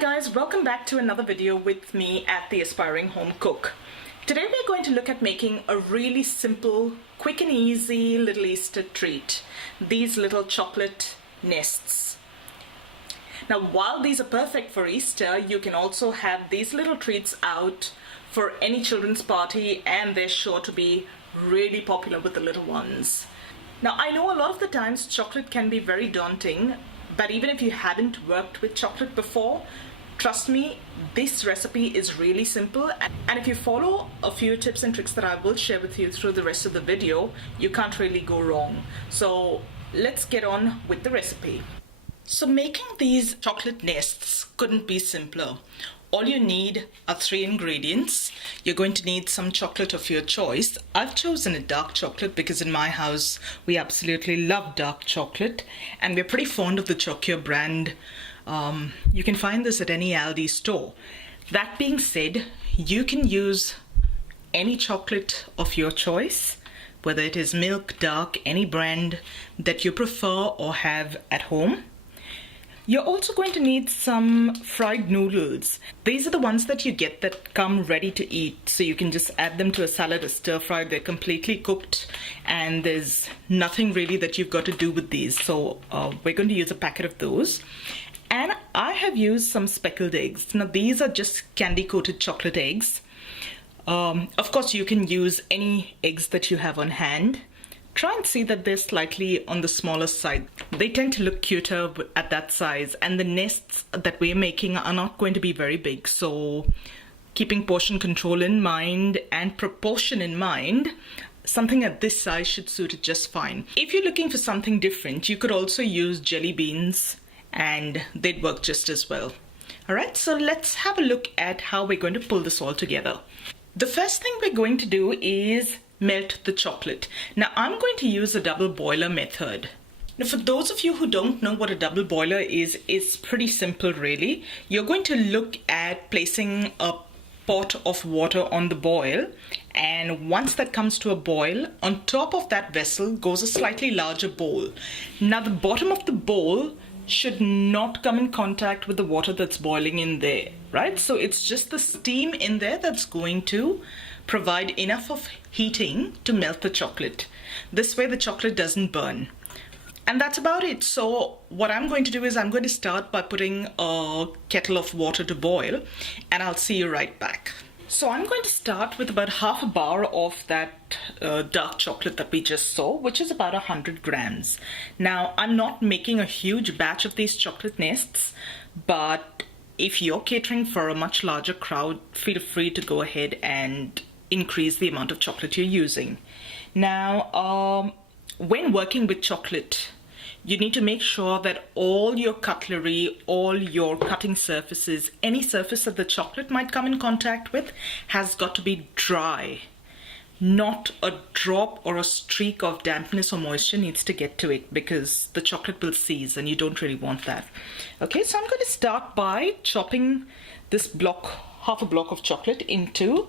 guys, welcome back to another video with me at the Aspiring Home Cook. Today we're going to look at making a really simple, quick and easy little Easter treat. These little chocolate nests. Now while these are perfect for Easter, you can also have these little treats out for any children's party and they're sure to be really popular with the little ones. Now I know a lot of the times chocolate can be very daunting, but even if you haven't worked with chocolate before, trust me, this recipe is really simple, and if you follow a few tips and tricks that I will share with you through the rest of the video, you can't really go wrong. So let's get on with the recipe. So making these chocolate nests couldn't be simpler. All you need are 3 ingredients. You're going to need some chocolate of your choice. I've chosen a dark chocolate because in my house we absolutely love dark chocolate and we're pretty fond of the Chocure brand. You can find this at any Aldi store. That being said, you can use any chocolate of your choice, whether it is milk, dark, any brand that you prefer or have at home. You're also going to need some fried noodles. These are the ones that you get that come ready to eat. So you can just add them to a salad or stir fry. They're completely cooked and there's nothing really that you've got to do with these. So we're going to use a packet of those. And I have used some speckled eggs. Now these are just candy coated chocolate eggs. Of course you can use any eggs that you have on hand. Try and see that they're slightly on the smaller side. They tend to look cuter at that size, and the nests that we're making are not going to be very big. So keeping portion control in mind and proportion in mind, something at this size should suit it just fine. If you're looking for something different, you could also use jelly beans and they'd work just as well. All right, so let's have a look at how we're going to pull this all together. The first thing we're going to do is melt the chocolate. Now I'm going to use a double boiler method. Now for those of you who don't know what a double boiler is, it's pretty simple really. You're going to look at placing a pot of water on the boil, and once that comes to a boil, on top of that vessel goes a slightly larger bowl. Now the bottom of the bowl should not come in contact with the water that's boiling in there, right? So it's just the steam in there that's going to provide enough of heating to melt the chocolate. This way the chocolate doesn't burn. And that's about it. So what I'm going to do is I'm going to start by putting a kettle of water to boil, and I'll see you right back. So I'm going to start with about half a bar of that dark chocolate that we just saw, which is about 100 grams. Now I'm not making a huge batch of these chocolate nests, but if you're catering for a much larger crowd, feel free to go ahead and increase the amount of chocolate you're using. Now, when working with chocolate, you need to make sure that all your cutlery, all your cutting surfaces, any surface that the chocolate might come in contact with has got to be dry. Not a drop or a streak of dampness or moisture needs to get to it, because the chocolate will seize and you don't really want that. Okay, so I'm going to start by chopping this block, half a block of chocolate, into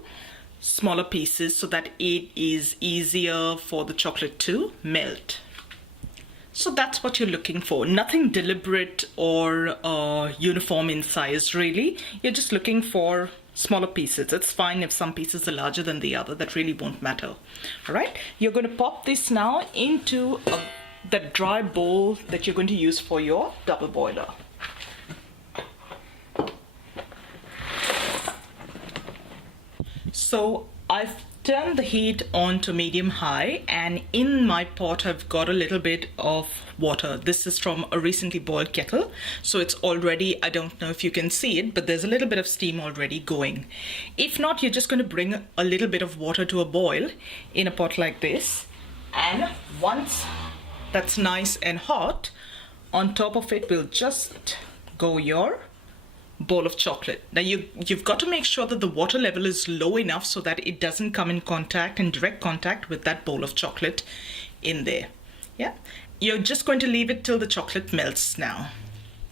smaller pieces so that it is easier for the chocolate to melt. So that's what you're looking for. Nothing deliberate or uniform in size really. You're just looking for smaller pieces. It's fine if some pieces are larger than the other. That really won't matter. All right, you're going to pop this now into the dry bowl that you're going to use for your double boiler. So I've turned the heat on to medium-high, and in my pot I've got a little bit of water. This is from a recently boiled kettle, so it's already, I don't know if you can see it, but there's a little bit of steam already going. If not, you're just going to bring a little bit of water to a boil in a pot like this, and once that's nice and hot, on top of it will just go your bowl of chocolate. Now you've got to make sure that the water level is low enough so that it doesn't come in contact, in direct contact with that bowl of chocolate in there. Yeah, you're just going to leave it till the chocolate melts now.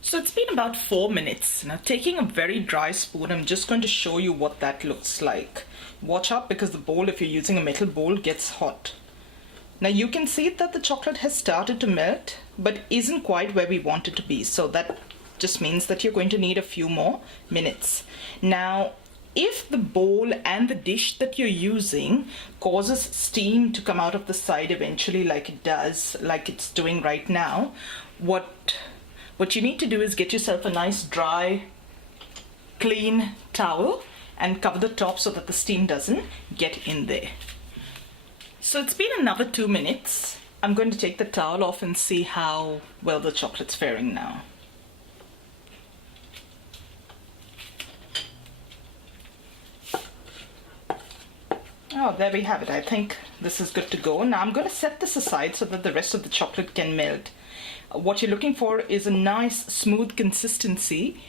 So it's been about 4 minutes. Now taking a very dry spoon, I'm just going to show you what that looks like. Watch out, because the bowl, if you're using a metal bowl, gets hot. Now you can see that the chocolate has started to melt, but isn't quite where we want it to be. So that just means that you're going to need a few more minutes. Now, if the bowl and the dish that you're using causes steam to come out of the side eventually, like it does, like it's doing right now, what you need to do is get yourself a nice dry, clean towel and cover the top so that the steam doesn't get in there. So it's been another 2 minutes. I'm going to take the towel off and see how well the chocolate's faring now. Oh, there we have it. I think this is good to go. Now I'm going to set this aside so that the rest of the chocolate can melt. What you're looking for is a nice smooth consistency.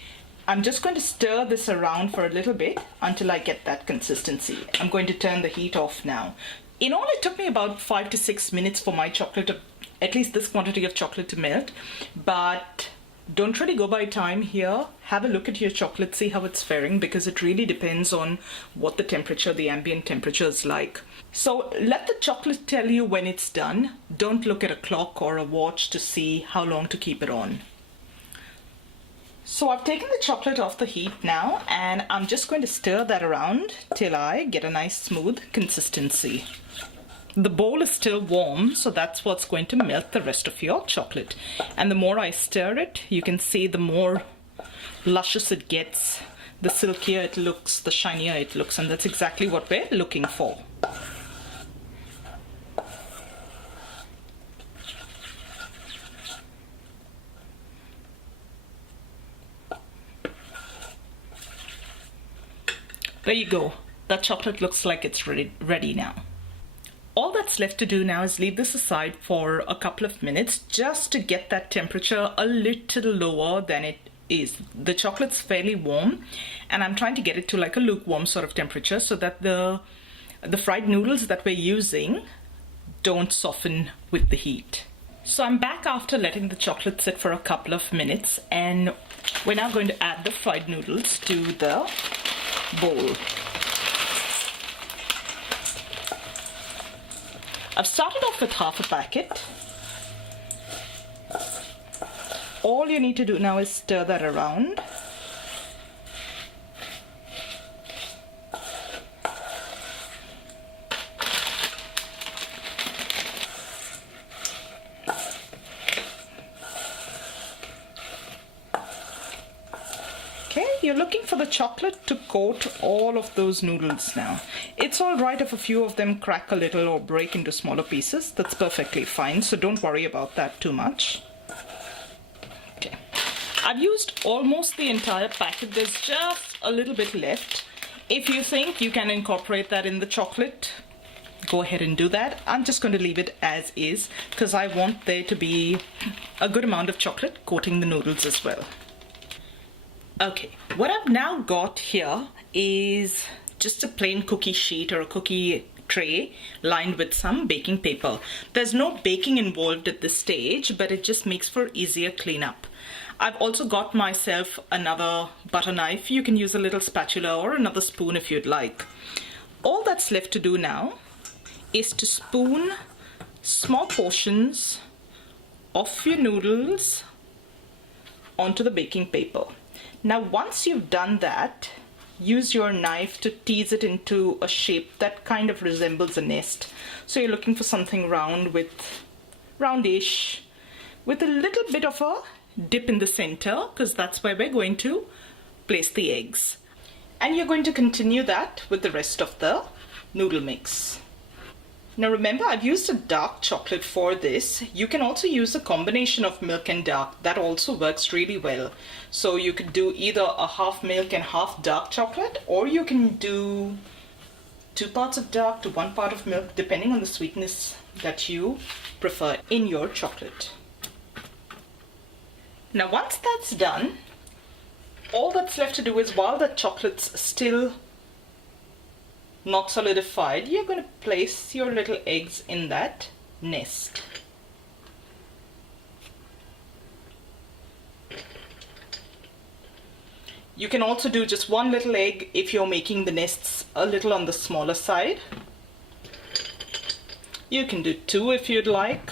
I'm just going to stir this around for a little bit until I get that consistency. I'm going to turn the heat off now. In all, it took me about 5 to 6 minutes for my chocolate to, at least this quantity of chocolate to melt. But don't really go by time here. Have a look at your chocolate, see how it's faring, because it really depends on what the temperature, the ambient temperature is like. So let the chocolate tell you when it's done. Don't look at a clock or a watch to see how long to keep it on. So I've taken the chocolate off the heat now, and I'm just going to stir that around till I get a nice smooth consistency. The bowl is still warm, so that's what's going to melt the rest of your chocolate. And the more I stir it, you can see the more luscious it gets, the silkier it looks, the shinier it looks, and that's exactly what we're looking for. There you go. That chocolate looks like it's ready now. All that's left to do now is leave this aside for a couple of minutes just to get that temperature a little lower than it is. The chocolate's fairly warm, and I'm trying to get it to like a lukewarm sort of temperature so that the fried noodles that we're using don't soften with the heat. So I'm back after letting the chocolate sit for a couple of minutes, and we're now going to add the fried noodles to the bowl. I've started off with half a packet. All you need to do now is stir that around. Okay, you're looking for the chocolate to coat all of those noodles now. It's all right if a few of them crack a little or break into smaller pieces. That's perfectly fine, so don't worry about that too much. Okay, I've used almost the entire packet. There's just a little bit left. If you think you can incorporate that in the chocolate, go ahead and do that. I'm just going to leave it as is because I want there to be a good amount of chocolate coating the noodles as well. Okay, what I've now got here is just a plain cookie sheet or a cookie tray lined with some baking paper. There's no baking involved at this stage, but it just makes for easier cleanup. I've also got myself another butter knife. You can use a little spatula or another spoon if you'd like. All that's left to do now is to spoon small portions of your noodles onto the baking paper. Now, once you've done that, use your knife to tease it into a shape that kind of resembles a nest. So you're looking for something roundish, with a little bit of a dip in the center, because that's where we're going to place the eggs. And you're going to continue that with the rest of the noodle mix. Now remember, I've used a dark chocolate for this. You can also use a combination of milk and dark. That also works really well. So you could do either a half milk and half dark chocolate, or you can do 2 parts of dark to 1 part of milk, depending on the sweetness that you prefer in your chocolate. Now once that's done, all that's left to do is, while the chocolate's still not solidified, you're going to place your little eggs in that nest. You can also do just 1 little egg if you're making the nests a little on the smaller side. You can do 2 if you'd like.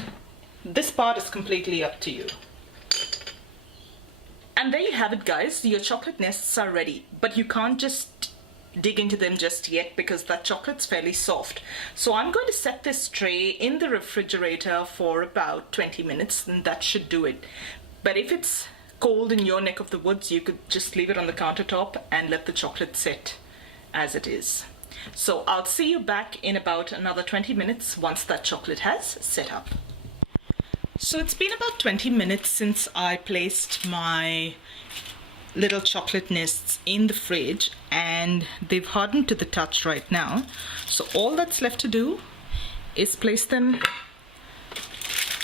This part is completely up to you. And there you have it, guys. Your chocolate nests are ready, but you can't just dig into them just yet because that chocolate's fairly soft. So I'm going to set this tray in the refrigerator for about 20 minutes and that should do it. But if it's cold in your neck of the woods, you could just leave it on the countertop and let the chocolate sit as it is. So I'll see you back in about another 20 minutes once that chocolate has set up. So it's been about 20 minutes since I placed my little chocolate nests in the fridge and they've hardened to the touch right now. So all that's left to do is place them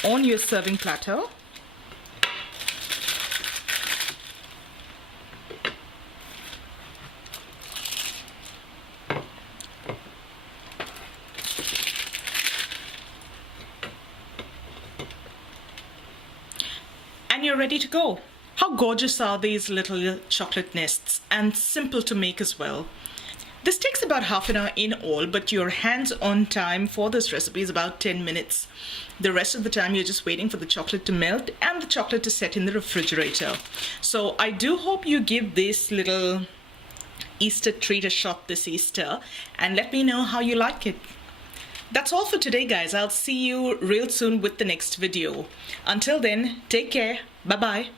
on your serving platter. And you're ready to go. How gorgeous are these little chocolate nests, and simple to make as well. This takes about half an hour in all, but your hands-on time for this recipe is about 10 minutes. The rest of the time you're just waiting for the chocolate to melt and the chocolate to set in the refrigerator. So I do hope you give this little Easter treat a shot this Easter and let me know how you like it. That's all for today, guys. I'll see you real soon with the next video. Until then, take care. Bye-bye.